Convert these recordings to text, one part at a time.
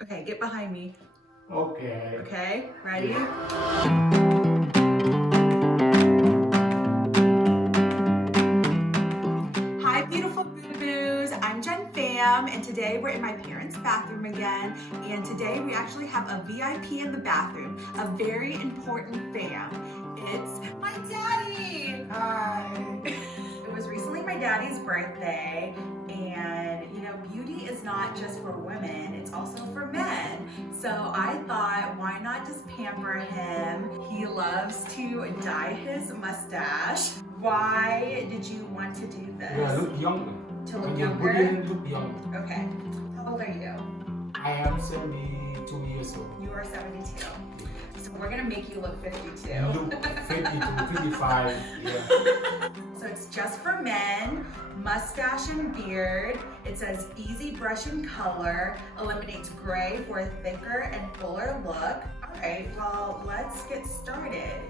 Okay, get behind me. Okay. Okay, ready? Hi, beautiful boo-boos. I'm Jen Pham, and today we're in my parents' bathroom again. And today we actually have a VIP in the bathroom, a very important fam. It's my daddy. Hi. It was recently my daddy's birthday, and you know, beauty is not just for women, it's also for men. So I thought, why not just pamper him? He loves to dye his mustache. Why did you want to do this? You look younger. To look When younger? you look younger. Okay. How old are you? I am 72 years old. You are 72. So we're gonna make you look 52. You look 52, 55. Yeah. So it's just for men, mustache and beard. It says easy brush and color, eliminates gray for a thicker and fuller look. All right, well, let's get started.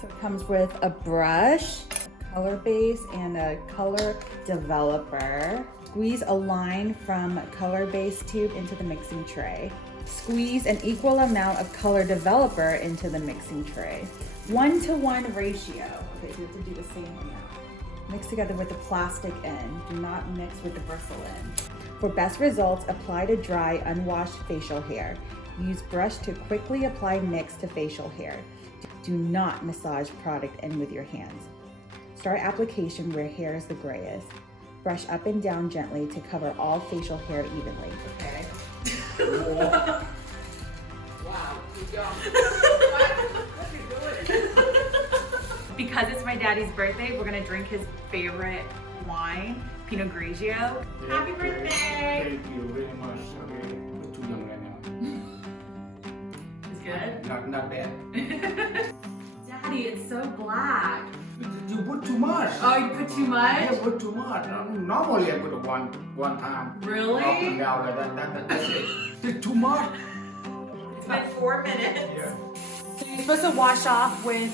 So it comes with a brush, a color base, and a color developer. Squeeze a line from color base tube into the mixing tray. Squeeze an equal amount of color developer into the mixing tray. 1-to-1 ratio. Okay, so you have to do the same amount. Mix together with the plastic end. Do not mix with the bristle end. For best results, apply to dry, unwashed facial hair. Use brush to quickly apply mix to facial hair. Do not massage product in with your hands. Start application where hair is the grayest. Brush up and down gently to cover all facial hair evenly. Okay. Wow, you don't. What are you doing? Because it's my daddy's birthday, we're gonna drink his favorite wine, Pinot Grigio. Happy birthday! Thank you very much. Okay, you're too young right now. It's good? Not bad. Daddy, it's so black. You put too much. Oh, you put too much? Yeah, put too much. Normally I put one time. Really? Up and down like that. That's it. It's too much. It's been 4 minutes. Yeah. So you're supposed to wash off with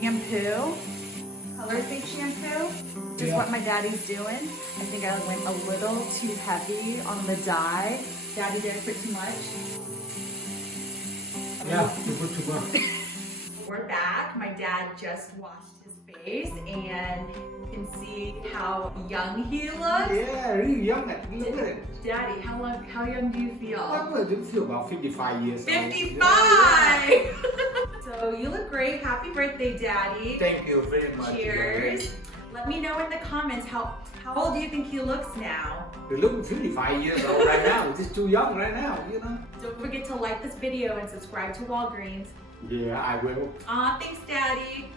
shampoo, color safe shampoo. Just Yeah. what my daddy's doing. I think I went a little too heavy on the dye. Daddy, did I put too much? Yeah, you put too much. We're back. My dad just washed his face, and you can see how young he looks. Yeah, really young. Look at it. Daddy, how young do you feel? I do feel about 55 years old. 55! So you look great. Happy birthday, Daddy. Thank you very much. Cheers. Let me know in the comments how old do you think he looks now? You look 55 years old right now. Just too young right now, you know. Don't forget to like this video and subscribe to Walgreens. Yeah, I will. Aw, thanks, Daddy.